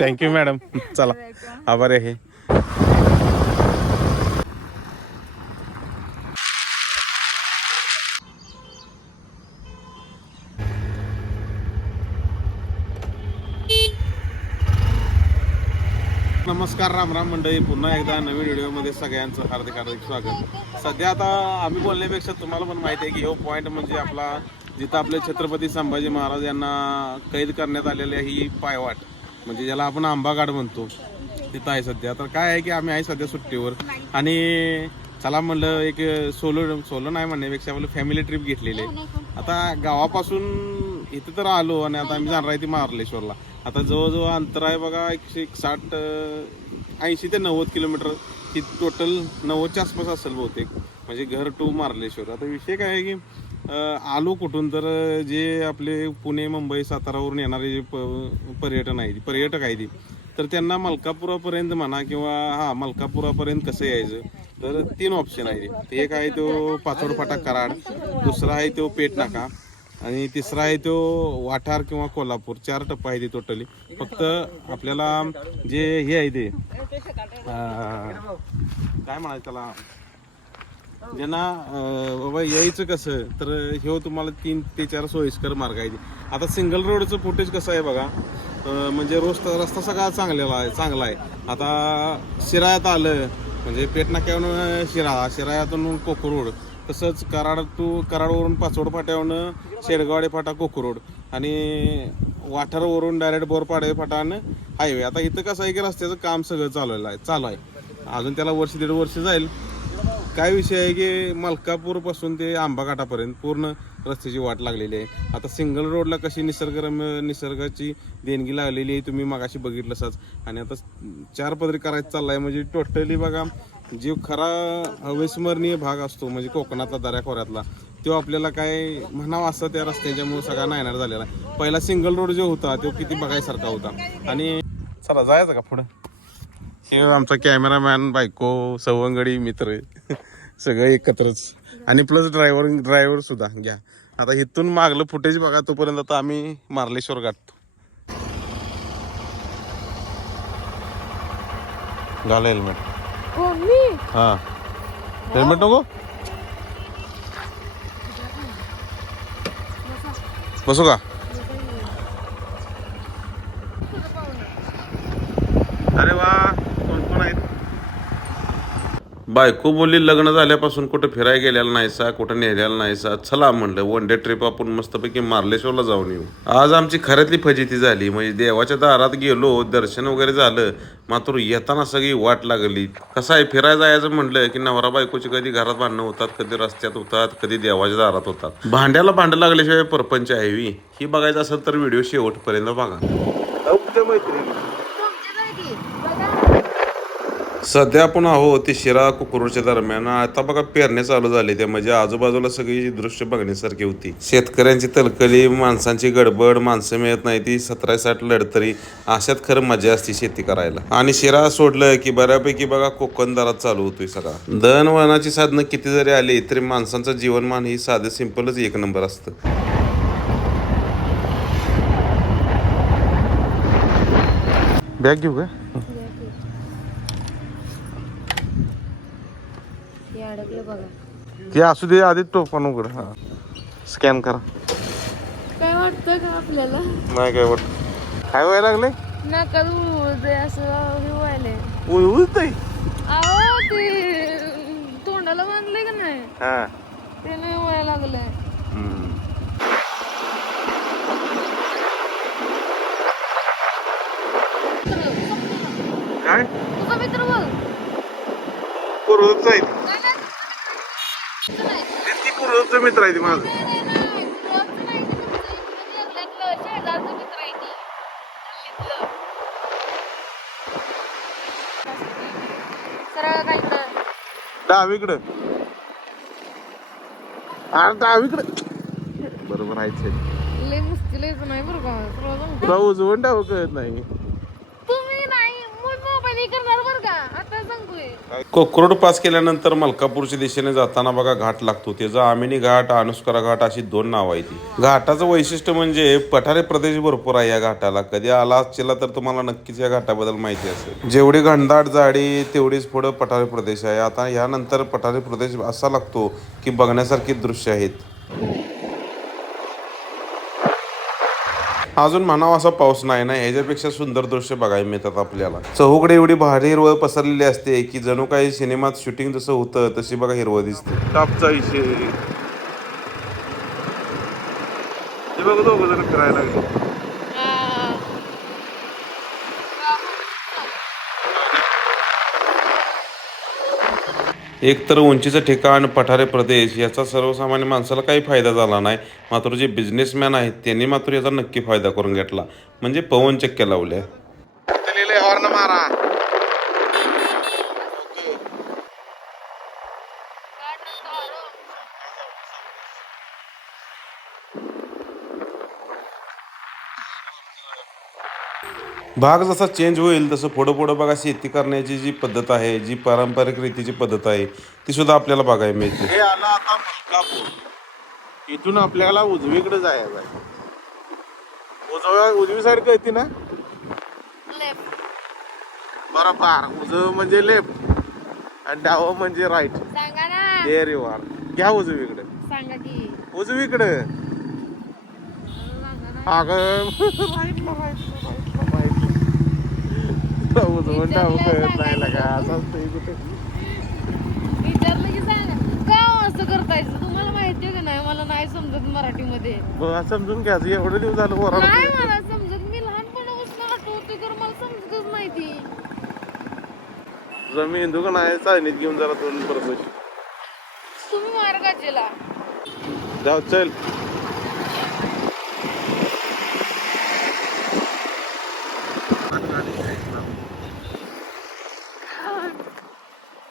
Thank you madam चला. आभार आहे नमस्कार राम राम मंडळी. पुन्हा एकदा नवीन व्हिडिओमध्ये सगळ्यांचं हार्दिक हार्दिक स्वागत. सध्या आता आम्ही बोलण्यापेक्षा तुम्हाला पण माहिती आहे की हो पॉईंट म्हणजे आपला जिथं आपले छत्रपती संभाजी महाराज यांना कैद करण्यात आलेली ही पायवाट. म्हणजे ज्याला आपण आंबागाड म्हणतो तिथं आहे सध्या. तर काय आहे की आम्ही आहे सध्या सुट्टीवर. आणि चला म्हणलं एक सोलो सोलो नाही म्हणण्यापेक्षा आपलं फॅमिली ट्रिप घेतलेली आहे. आता गावापासून इथं तर आलो आणि आता आम्ही जाणार आहे ती मार्लेश्वरला आता जवळजवळ अंतर आहे बघा एकशे एक साठ ऐंशी ते नव्वद किलोमीटर. ती टोटल नव्वदच्या आसपास असेल बहुतेक. म्हणजे घर टू मार्लेश्वर आता विषय काय आहे की आलो कुठून तर जे आपले पुणे मुंबई सातारावरून येणारे जे प- पर्यटन आहे पर्यटक आहे ती तर त्यांना मलकापुरापर्यंत म्हणा किंवा हा मलकापुरापर्यंत कसं यायचं? तर तीन ऑप्शन आहे एक आहे तो पाचोड फाटा कराड दुसरा आहे तो पेट नाका आणि तिसरा आहे तो वाठार किंवा कोल्हापूर. चार टप्पा आहे ते टोटली फक्त आपल्याला जे हे आहे ते काय म्हणायचं त्याला? ज्यांना बाबा यायचं कसं? तर हे तुम्हाला तीन ते चार सोयीस्कर मार्ग आहे आता सिंगल रोडचं फुटेज कसं आहे बघा? म्हणजे रस्ता रस्ता सगळा चांगलेला आहे चांगला आहे. आता शिरायात आलं म्हणजे पेटनाक्यावरून शिराळा शिरायातून कोकरोड तसंच कराड तू कराडवरून पाचोड फाट्यावरून शेडगावडे फाटा कोकरोड आणि वाठारवरून डायरेक्ट बोरपाडे फाटा आणि हायवे. आता इथं कसं आहे की रस्त्याचं काम सगळं चालवलं आहे चालू आहे. अजून त्याला वर्ष दीड वर्ष जाईल. काय विषय आहे की मलकापूरपासून ते आंबाघाटापर्यंत पूर्ण रस्त्याची वाट लागलेली आहे. आता सिंगल रोडला कशी निसर्गरम्य निसर्गाची देणगी लागलेली आहे तुम्ही मागाशी बघितलंच आणि आता चार पदरी करायचं चाललाय म्हणजे टोटली बघा जे खरा अविस्मरणीय भाग असतो म्हणजे कोकणातला दऱ्याखोऱ्यातला. तो आपल्याला काय म्हणावा असं त्या रस्त्याच्यामुळे सगळा नायनार झालेला आहे. पहिला सिंगल रोड जो होता तो किती बघायसारखा होता. आणि चला जायचं का पुढं? हे आमचा कॅमेरामॅन बायको सवंगडी मित्र सगळं एकत्रच. आणि प्लस ड्रायव्हर ड्रायव्हर सुद्धा घ्या. आता इथून मागलं फुटेज बघा तोपर्यंत आता आम्ही मार्लेश्वर गाठतो. घाल हेल्मेट हा हेल्मेट नको? बसू का अरे वा कोण कोण आहेत बायको बोलली लग्न झाल्यापासून कुठं फिरायला गेलेला नाहीसा कुठं नेलेला नाहीसा. चला म्हणलं वन डे ट्रिप आपण मस्तपैकी मार्लेश्वरला जाऊन येऊ. आज आमची खऱ्यातली फजिती झाली. म्हणजे देवाच्या दारात गेलो दर्शन वगैरे झालं. मात्र येताना सगळी वाट लागली. कसं आहे फिरायला जायचं म्हणलं की नवरा बायकोची कधी घरात भांडणं होतात कधी रस्त्यात होतात कधी देवाच्या दारात होतात. भांड्याला भांडं लागल्याशिवाय परपंच आहे. ही बघायचं असेल तर व्हिडिओ शेवटपर्यंत बघा. सध्या आपण आहोत ते शिरा कुकरूडच्या दरम्यान. आता बघा पेरणे चालू झाले त्या म्हणजे आजूबाजूला सगळी दृश्य बघण्यासारखी होती. शेतकऱ्यांची तलकली माणसांची गडबड माणसं मिळत नाही ती सतरा साठ लढतरी अशात खरं मजा असते शेती करायला. आणि शिरा सोडलं की बऱ्यापैकी बघा कोकण दरात चालू होतोय सगळा. दळणवळणाची साधनं किती जरी आली तरी माणसांचं जीवनमान ही साधं सिंपलच एक नंबर असतं. बॅग घेऊ का हे अडकलं बघा ते असू दे आधी टोपण उघड. हा. स्कॅन करा. काय वाटतं का आपल्याला? नाही काय वाटत काय व्हायला लागले? नका उळते असं हे व्हायलंय. उळतय अहो ते तोंडाला बांधलंय का नाही? हा. ते नाही व्हायला लागलंय काय तुझा मित्र बघ पूर्वच आहे ती. नाही, नाही. तुझं नाही. ती पूर्वच मित्र आहे ती माझं नाही, नाही, नाही. तुझं नाही ते तुमचं. इकडं नेरल्यातलं शेजारचं मित्र आहे ती. गल्लीतलं. सरळ काय इकडं डावीकडं अरे डावीकडं बरोबर आहे नाही बरं का सरळ जाऊ. तुला उजवून डाव कळत नाही तुम्ही नाही मोबाईल करणार बरं का आता सांगतोय कोकरोड पास केल्यानंतर मलकापूरच्या दिशेने जाताना बघा घाट लागतो. त्याचा आमिनी घाट अनुस्करा घाट अशी दोन नावं आहेत ती. घाटाचं वैशिष्ट्य म्हणजे पठारे प्रदेश भरपूर आहे या घाटाला. कधी आला असला तर तुम्हाला नक्कीच या घाटाबद्दल माहिती असेल. जेवढी घनदाट जाडी तेवढीच पुढं पठारे प्रदेश आहे. आता यानंतर पठारे प्रदेश असा लागतो की बघण्यासारखी दृश्य आहेत. अजून म्हणावा असा पाऊस नाही ना याच्यापेक्षा सुंदर दृश्य बघायला मिळतात आपल्याला. चहूकडे एवढी भारी हिरवळ पसरलेली असते की जणू काही सिनेमात शूटिंग जसं होतं तशी बघा हिरवळ दिसते. टापचा विषय. बघ दोघ जण फिरायला लागले. एक तर उंचीचं ठिकाण पठारे प्रदेश याचा सर्वसामान्य माणसाला काही फायदा झाला नाही. मात्र जे बिझनेसमॅन आहेत त्यांनी मात्र याचा नक्की फायदा करून घेतला. म्हणजे पवनचक्क्या लावल्या भाग जसा चेंज होईल तसं पुढं पुढं बघा शेती करण्याची जी पद्धत आहे जी पारंपरिक रीतीची पद्धत आहे ती सुद्धा आपल्याला बघायला मिळते. हे आलं आता मलकापूर इथून आपल्याला उजवीकडे जायचं आहे. उजव्या उजवी साईड कळती ना? बरोबर. उजव म्हणजे लेफ्ट आणि डावं म्हणजे राईट सांगा ना. देर यू आर घ्या उजवीकडे. सांगा की. उजवीकडे. अगं. राईटला राईटला उजवून कळत नाही लागा असं असतंय कुठे? विचारलं की सांगा का असं करतायचं तुम्हाला माहिती आहे का नाही? मला नाही समजत मराठीमध्ये. बघ, समजून घ्यायचं एवढं दिवस झालं नाही मला समजत. मी लहानपणापासून आठवते तर मला समजतच नाही ती. का नाही? चाळणीत घेऊन जरा दोन परत बस. तुम्ही मार्गाचेला. जाऊ चल.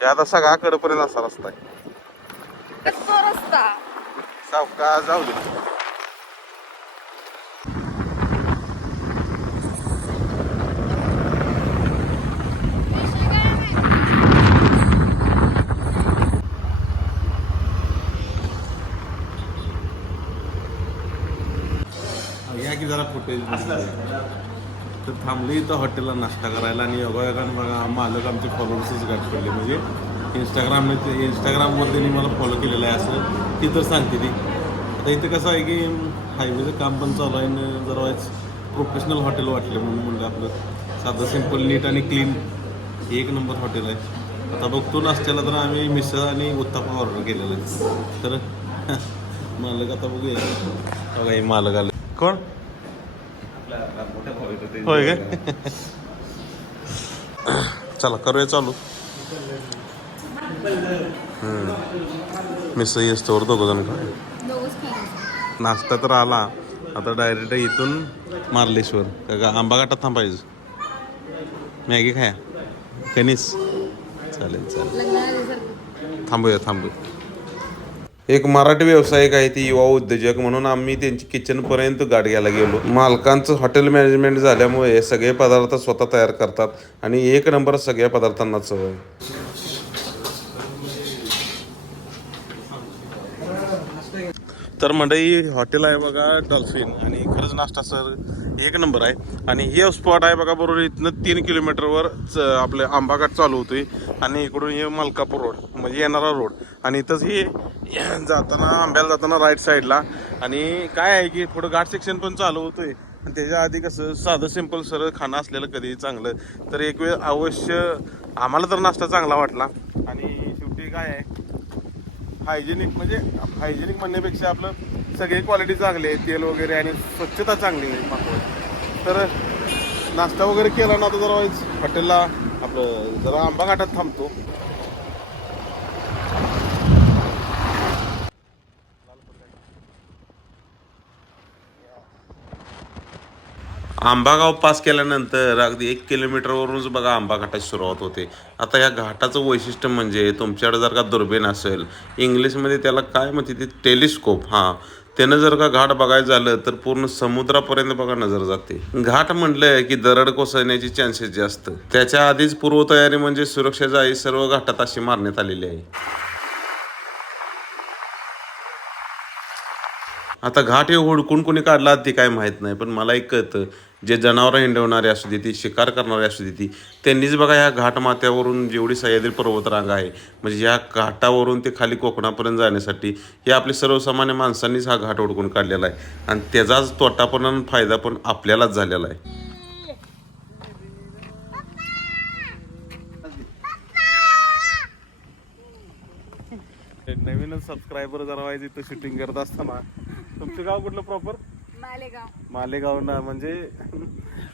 हे आता सगळा कडपर्यंत असा रस्ता आहे. तो रस्ता? सावका जाऊ दे. या की जरा फुटेज. तर थांबली इथं हॉटेलला नाश्ता करायला आणि योगायोगानं बघा मालक आमचे फॉलोअर्सच गाठ पडले. म्हणजे इंस्टाग्रामने ते इंस्टाग्रामवर त्यांनी मला फॉलो केलेलं आहे असं ती तर सांगते ती. आता इथं कसं आहे की हायवेचं काम पण चालू आहे आणि जरा वाईज प्रोफेशनल हॉटेल वाटले म्हणून म्हणलं आपलं. साधं सिंपल नीट आणि क्लीन एक नंबर हॉटेल आहे. आता बघतो नाश्त्याला तर आम्ही मिसळ आणि उत्तापा ऑर्डर केलेलं आहे. तर मालक आता बघूया. बघा हे मालक आले. कोण? होय काय चला करूया चालू. मिसळ येस्तोवर दोघं जण का? नाश्ता तर आला. आता डायरेक्ट इथून मार्लेश्वर. का आंबा घाटात थांबायचं. मॅगी खाया. कनिस चालेल चालेल. थांबूया थांबूया. एक मराठी व्यावसायिक आहे ती युवा उद्योजक म्हणून आम्ही त्यांची किचनपर्यंत गाठ घ्यायला गेलो. मालकांचं हॉटेल मॅनेजमेंट झाल्यामुळे सगळे पदार्थ स्वतः तयार करतात आणि एक नंबर सगळ्या पदार्थांना चव आहे. तर मंडई हॉटेल आहे बघा डॉल्फिन आणि खरंच नाश्ता सर एक नंबर आहे. आणि हे स्पॉट आहे बघा बरोबर इथनं तीन किलोमीटरवर च- आपलं आंबाघाट चालू होतोय. आणि इकडून हे मलकापूर रोड म्हणजे येणारा रोड. आणि इथंच हे जाताना आंब्याला जाताना राईट साईडला आणि काय आहे की थोडं घाट सेक्शन पण चालू होतोय. आणि त्याच्या आधी कसं साधं सिंपल सरळ खाणं असलेलं कधी चांगलं. तर एक वेळ अवश्य आम्हाला तर नाश्ता चांगला वाटला. आणि शेवटी काय आहे हायजेनिक म्हणजे हायजेनिक म्हणण्यापेक्षा आपलं सगळी क्वालिटी चांगली आहे तेल वगैरे आणि स्वच्छता चांगली आहे महत्वाची तर नाश्ता वगैरे केला ना तर जरा वाईज? हॉटेलला. आपलं जरा आंबा घाटात थांबतो. आंबागाव पास केल्यानंतर अगदी एक किलोमीटरवरूनच बघा आंबा घाटाची सुरुवात होते. आता या घाटाचं वैशिष्ट्य म्हणजे तुमच्याकडे जर का दुर्बीण असेल इंग्लिशमध्ये त्याला काय म्हणते ते? टेलिस्कोप. हां. त्यानं जर का घाट बघायचं झालं तर पूर्ण समुद्रापर्यंत बघा नजर जाते. घाट म्हटलंय की दरड कोसळण्याची चान्सेस जास्त. त्याच्या आधीच पूर्वतयारी म्हणजे सुरक्षेचा आई सर्व घाटात अशी मारण्यात आलेली आहे. आता घाट हे हुडकून कोणी काढला ते काय माहीत नाही पण मला एक कळतं जे जनावरं हिंडवणारे असू दे ती शिकार करणारे असू दे ती त्यांनीच बघा ह्या घाट माथ्यावरून जेवढी सह्याद्री पर्वतरांग आहे म्हणजे ह्या घाटावरून ते खाली कोकणापर्यंत जाण्यासाठी हे आपले सर्वसामान्य माणसांनीच हा घाट ओढकून काढलेला आहे. आणि त्याचाच तोटा पण आणि फायदा पण आपल्यालाच झालेला आहे. नवीनच सबस्क्रायबर जरा व्हायचे इथं शूटिंग करत असताना. तुमचं गाव कुठलं प्रॉपर मालेगाव. मालेगाव ना म्हणजे?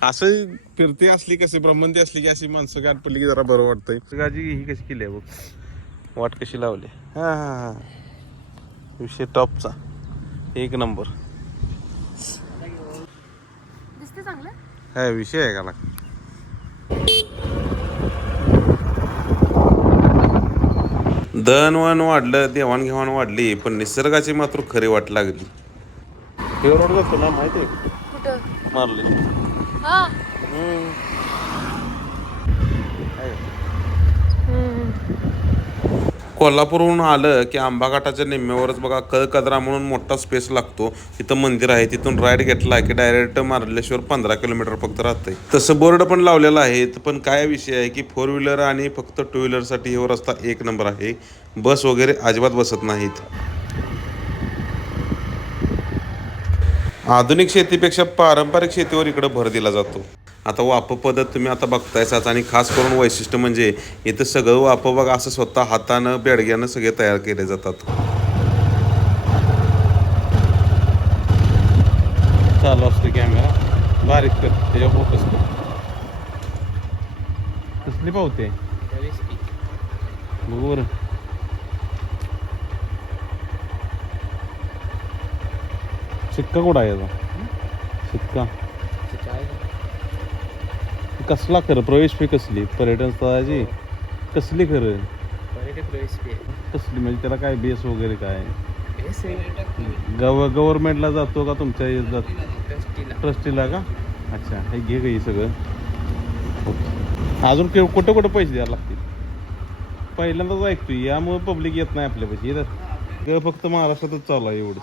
असं फिरते असली कसे ब्रह्मंती असली की अशी माणसं गाठ पडली की जरा बरं वाटतंय. गाजी ही कशी केली आहे बघ? वाट कशी लावली? हा हा हा. विषय टॉपचा. एक नंबर. दिसते चांगलं? हा विषय आहे का दहनवन वाढलं देवाणघेवाण वाढली पण निसर्गाची मात्र खरी वाट लागली. ना माहिती आहे? कुठं? मारले. हा. कोल्हापूरहून आलं की आंबा घाटाच्या निम्म्यावरच बघा कदरा म्हणून मोठा स्पेस लागतो. तिथं मंदिर आहे तिथून राईड घेतला की डायरेक्ट मार्लेश्वर पंधरा किलोमीटर फक्त राहतंय. तसं बोर्ड पण लावलेलं आहे पण काय विषय आहे की फोर व्हीलर आणि फक्त टू व्हीलरसाठी हा रस्ता एक नंबर आहे. बस वगैरे अजिबात बसत नाहीत. आधुनिक शेतीपेक्षा पारंपरिक शेतीवर इकडे भर दिला जातो. आता वाप पद्धत तुम्ही आता बघतायसाच आणि खास करून वैशिष्ट्य म्हणजे इथं सगळं वाप बघा असं स्वतः हातानं बेडग्यानं सगळे तयार केले जातात. चालू असतो कॅमेरा बारीक कर त्याच्या फोकस कर. कसली पावते बघू शिक्का कुठं आहे याचा? शिक्का कसला खरं? प्रवेश फी कसली? पर्यटन स्थळाची? कसली खरं? कसली? म्हणजे त्याला काय बेस वगैरे काय? गव गव्हर्नमेंटला जातो का तुमच्या हे जात ट्रस्टीला का? अच्छा हे घे गं हे सगळं. अजून कुठं कुठं पैसे द्यायला लागतील? पहिल्यांदाच ऐकतोय यामुळे पब्लिक येत नाही आपल्या पैसे येतात फक्त महाराष्ट्रातच चालू आहे एवढं.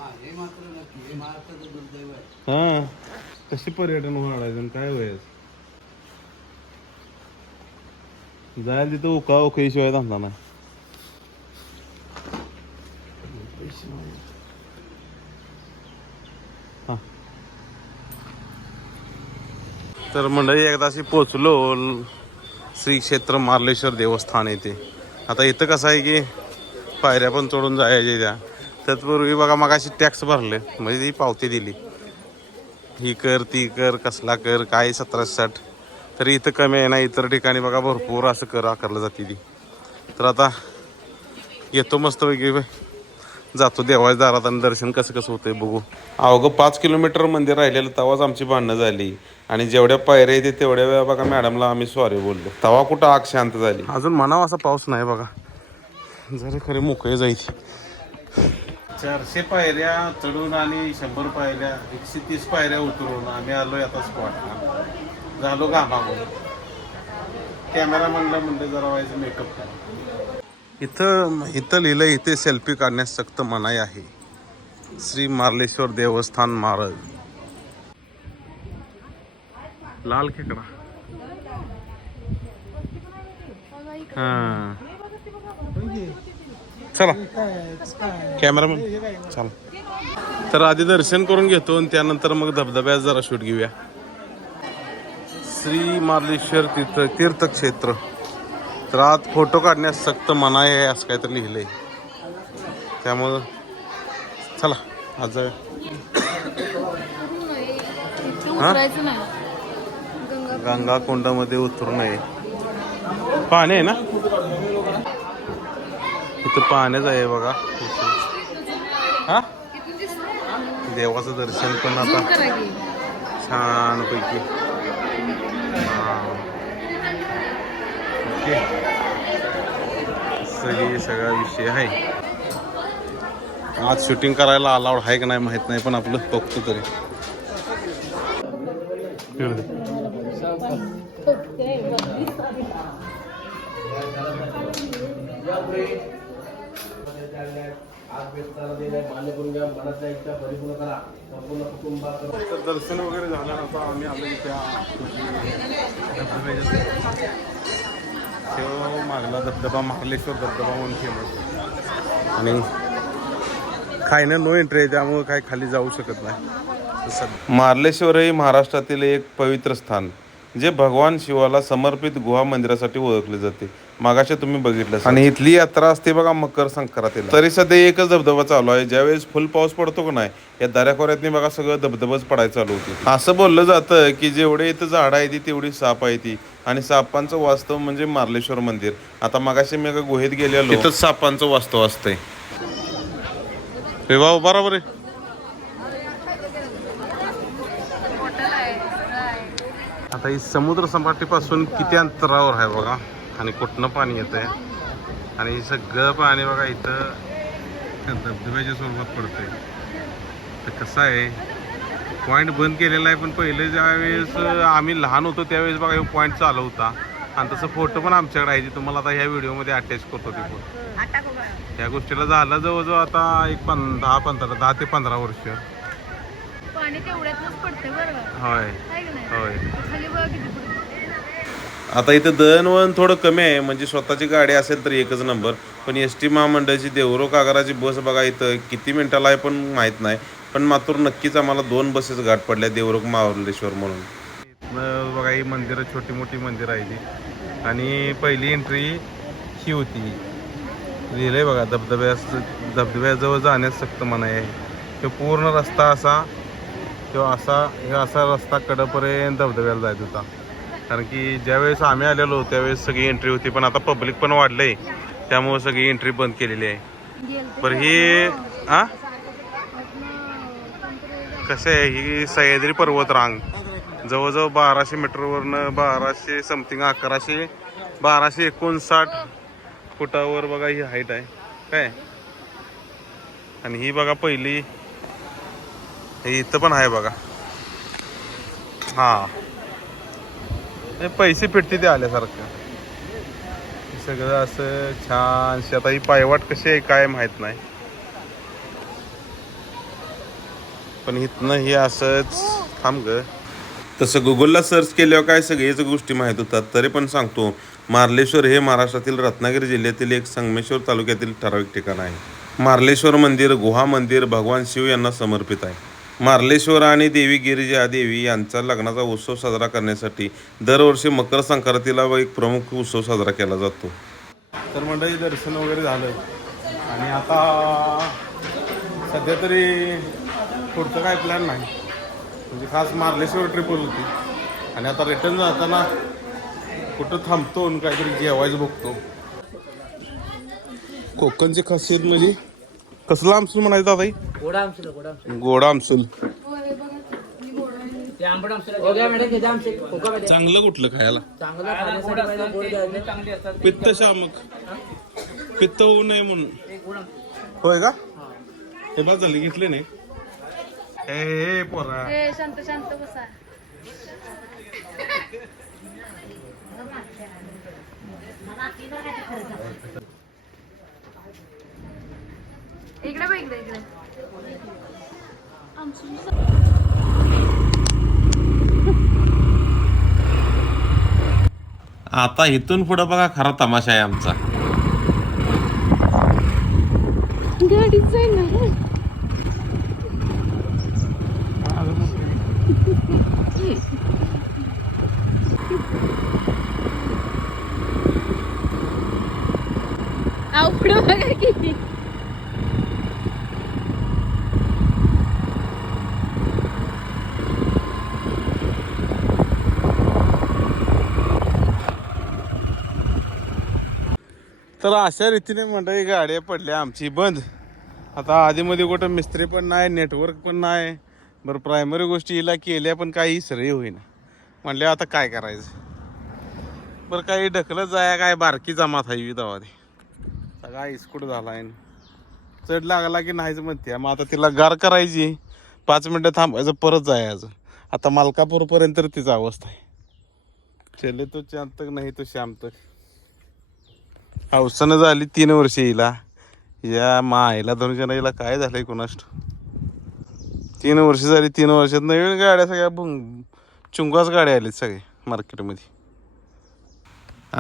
हा. कशी पर्यटन वाढायचं आणि काय व्हायचं? जायला तिथं उका उकळीशिवाय धंदा नाही. हा. तर मंडळी एकदाशी पोचलो श्री क्षेत्र मार्लेश्वर देवस्थान येथे. आता इथं कसं आहे की पायऱ्या पण चढून जायच्या त्या तत्पूर्वी बघा मगाशी टॅक्स भरले. म्हणजे ती पावती दिली. ही कर ती कर कसला कर काय सतराशे साठ. तरी इथं कमी आहे ना इतर ठिकाणी बघा भरपूर असं कर आकारलं जाते ती. तर आता येतो मस्त वगैरे जातो देवाच्या दारात आणि दर्शन कसं कसं होतंय बघू. अवघं पाच किलोमीटर मंदिर राहिलेलं तवाच आमची भांडणं झाली. आणि जेवढ्या पायऱ्या येते तेवढ्या वेळा बघा मॅडमला आम्ही सॉरी बोललो. तवा कुठं आग शांत झाली. अजून म्हणावा असा पाऊस नाही बघा. जरी खरे मोकळे जायची. चारशे पायऱ्या चढून आणि शंभर पायऱ्या एकशे तीस पायऱ्या उतरून आम्ही आलोय आता स्पॉटला झालो घामागून कॅमेरा म्हणलं म्हणलं जरा व्हायचं मेकअप इथं इथं लिहिलं इथे सेल्फी काढण्यास सक्त मनाई आहे. श्री मार्लेश्वर देवस्थान महाराज. लाल खेकडा. हा. चला. कॅमेरामॅन चला. तर आधी दर्शन करून घेतो आणि त्यानंतर मग धबधब्यात जरा शूट घेऊया. श्री मार्लेश्वर तीर्थ तीर्थक्षेत्र. तर आत फोटो काढण्यास सक्त मनाई आहे असं काहीतरी लिहिलंय. त्यामुळं चला आज जाऊया. हा? उतरायचं गंगा कोंडामध्ये उतरू नये. पाणी आहे ना? इथं पाण्याच आहे बघा. हा? देवाचं दर्शन पण आता Zoom करा की. छान पैकी सगळी सगळा विषय आहे. आज शूटिंग करायला अलाउड आहे का नाही माहीत नाही पण आपलं बघतो तरी. दर्शन वगैरे झाल्यानंतर आम्ही आलो इथे. तो मागला धबधबा महालेश्वर धबधबा म्हणून फेमस आणि खायनं नो एंट्री आहे त्यामुळे काय खाली जाऊ शकत नाही. मार्लेश्वर हे महाराष्ट्रातील एक पवित्र स्थान. जे भगवान शिवाला समर्पित गुहा मंदिरासाठी ओळखले जाते. मागाशी तुम्ही बघितलं आणि इथली यात्रा असते बघा मकर संक्रांतीला. तरी सध्या एकच धबधबा चालू आहे. ज्यावेळेस फुल पाऊस पडतो का नाही या दऱ्याखोऱ्यातनी बघा सगळं धबधबाच पडायला चालू होती. असं बोललं जातं की जेवढे इथं झाडं आहे ती तेवढी साप आहे ती. आणि सापांचं वास्तव म्हणजे मार्लेश्वर मंदिर. आता मागाशी मी एका गुहेत गेलेलो. तिथंच सापांचं वास्तव असतंय. भाऊ बरोबर आहे. आता ही समुद्र सपाटीपासून किती अंतरावर आहे बघा. आणि कुठनं पाणी येत आहे आणि हे सगळं पाणी बघा इथं धबधब्याच्या स्वरूपात पडतंय. तर कसं आहे पॉईंट बंद केलेला आहे पण पहिले ज्यावेळेस आम्ही लहान होतो त्यावेळेस बघा हे पॉईंट चालू होता. आणि तसं फोटो पण आमच्याकडे आहे ते तुम्हाला आता ह्या व्हिडिओमध्ये अटॅच करतो ते फोटो या गोष्टीला झालं जवळजवळ आता एक पं दहा पंधरा दहा ते पंधरा वर्ष. पाणी तेवढ्यातच पडते बरोबर होय. आहे का नाही? होय. खाली बघा किती पडते आता इथं दळणवळण थोडं कमी आहे म्हणजे स्वतःची गाडी असेल तर एकच नंबर. पण एस टी महामंडळाची देवरो कागराची बस बघा इथं किती मिनिटाला आहे पण माहीत नाही. पण मात्र नक्कीच आम्हाला दोन बसेस गाठ पडल्या देवरुख मार्लेश्वर म्हणून. इथनं बघा ही मंदिरं छोटी मोठी मंदिरं आहे ती आणि पहिली एंट्री ही होती. लिहिलंय बघा धबधब्या धबधब्याजवळ जाण्यास सक्त मनाई आहे. तो पूर्ण रस्ता असा तो असा हे असा रस्ता कडपर्यंत धबधब्याला जायचा होता. कारण की ज्यावेळेस आम्ही आलेलो त्यावेळेस सगळी एंट्री होती पण आता पब्लिक पण वाढलंय. त्यामुळे सगळी एंट्री बंद केलेली आहे. गेलते पण ही आ? कसं आहे ही सह्याद्री पर्वत रांग जवळजवळ बाराशे मीटरवरनं बाराशे समथिंग अकराशे बाराशे एकोणसाठ फुटावर बघा ही हाईट आहे. काय? आणि ही बघा पहिली हे इथं पण आहे बघा. हां. हे पैसे फिटते ते आल्यासारखं. सगळं असं छानशी. आता ही पायवाट कशी आहे काय माहीत नाही. पण इथनं हे असंच थांब ग. तसं गुगलला सर्च केल्यावर काय सगळ्याच गोष्टी माहीत होतात. तरी पण सांगतो मार्लेश्वर हे महाराष्ट्रातील रत्नागिरी जिल्ह्यातील एक संगमेश्वर तालुक्यातील ठराविक ठिकाण आहे. मार्लेश्वर मंदिर गुहा मंदिर भगवान शिव यांना समर्पित आहे. मार्लेश्वर आणि देवी गिरिजा देवी यांचा लग्नाचा उत्सव साजरा करण्यासाठी दरवर्षी मकर संक्रांतीला एक प्रमुख उत्सव साजरा केला जातो. तर मंडळी दर्शन वगैरे झालं आणि आता सध्या तरी पुढचं काय प्लॅन नाही. म्हणजे खास मार्लेश्वर ट्रिप होती. आणि आता रिटर्न जाताना कुठं थांबतो आणि काहीतरी जेवायचं बघतो. कोकणची खासियत म्हणजे कसलं आमसूल म्हणायचं दादा गोडा आमचं गोडा गोडा आमसूल. ते आंबट आमचं हो गया मॅडम त्याच्या आमचे कोका मध्ये चांगलं कुठलं खायला? चांगलं खाण्यासाठी पहिला गोड द्यायचं चांगली असतात. पित्त शामक. पित्त होऊ नये म्हणून. होय का? हे. बस झाले घेतले नाही. ए ए, पोरा. ए शांत शांत बसा. इकडे बघ इकडे इकडे. आता इथून पुढे बघा खरा तमाशा आहे आमचा. गाडीच जाईल ना अवघड बघा किती तर अशा रीतीने मंडळी गाड्या पडल्या आमची बंद. आता आधीमध्ये कुठं मिस्त्री पण नाही नेटवर्क पण नाही. बरं प्रायमरी गोष्टी हिला केल्या पण काही सरळ होईना. म्हणले आता काय करायचं? बरं काही ढकलत जाया काय बारकी जमात हवी दवा सगळा इस्कूट झाला आहे चढ लागला की नाहीच म्हणते. मग आता तिला गार करायची. पाच मिनटं थांबायचं परत जायचं. आता मालकापूरपर्यंत तर तिचा अवस्था आहे. चले तो चांद तक नाही तो श्याम हौसानं झाली तीन वर्ष येईला या मायला धनुच्या नाईला काय झालंय कोणाष्ट तीन वर्ष झाली तीन वर्षात नवीन गाड्या सगळ्या भुंग चुंगाच गाड्या आल्यात सगळे मार्केटमध्ये.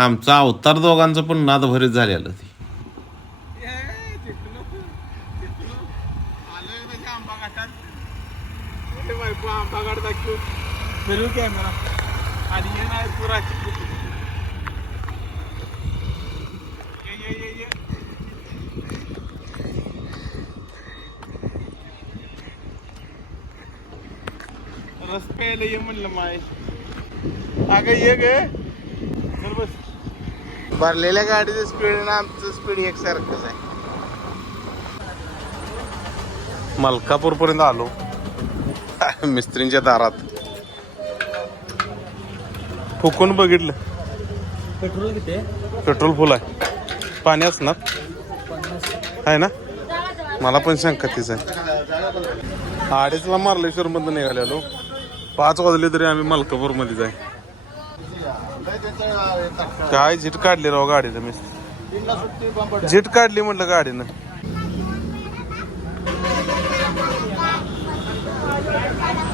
आमचा अवतार दोघांचं पण नाद भरीत झालेलं ती. कॅमेरा आणि ये नाही पुरा ये ये ये ये रस प्यायला ये म्हणलं माय. अगं ये गे. बस. भरलेल्या गाडीचं स्पीड आणि आमचं स्पीड एकसारखंच आहे. मलकापूर पर्यंत आलो. मिस्त्रींच्या दारात. फुकून बघितलं. पेट्रोल किती आहे? पेट्रोल फुल आहे. पाणी असणार. आहे ना? मला पण शंका तीच आहे. अडीचला मार्लेश्वर मधून निघालेलो. पाच वाजले तरी आम्ही मलकापूरमध्ये जाय. काय झीट काढली राव गाडीनं मी. झीट काढली म्हटलं गाडीनं.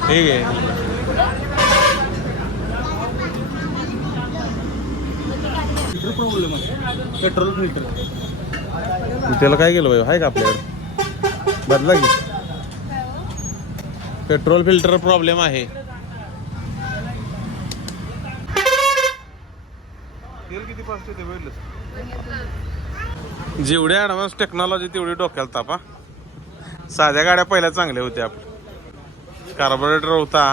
ठीक आहे पेट्रोल फिल्टर त्याला काय केलं पाहिजे आहे का आपल्याकडे? बदला की. पेट्रोल फिल्टर प्रॉब्लेम आहे किती फास्ट जेवढे ॲडव्हान्स टेक्नॉलॉजी तेवढी डोक्याला तापा साध्या गाड्या पहिल्या चांगल्या होत्या आपल्या. कार्बोरेटर होता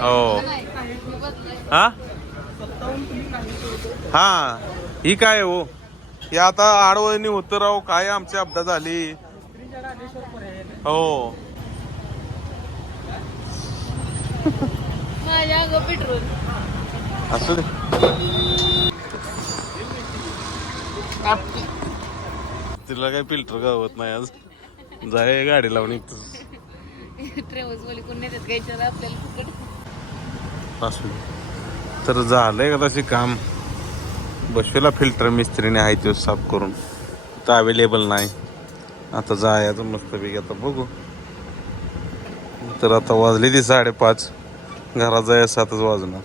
हो. हा. हा? ही. काय हो? हे आता आडवळणी होतं राव काय आमची अपघात झाली? हो. माझ्या पेट्रोल. असू दे. तिला काही फिल्टर गावत नाही आज. जाय गाडी लावून इथं. ट्रेवल्स वाले कोण नेतात काय विचारा आपल्याला फुकट? असू दे तर झालंय का तसे काम? बसवेला फिल्टर मिस्त्रीने आहे ते साफ करून. तर अवेलेबल नाही. आता जायचं मस्तपैकी आता बघू. तर आता वाजले ती साडेपाच. घरात जाय सातच वाजणार.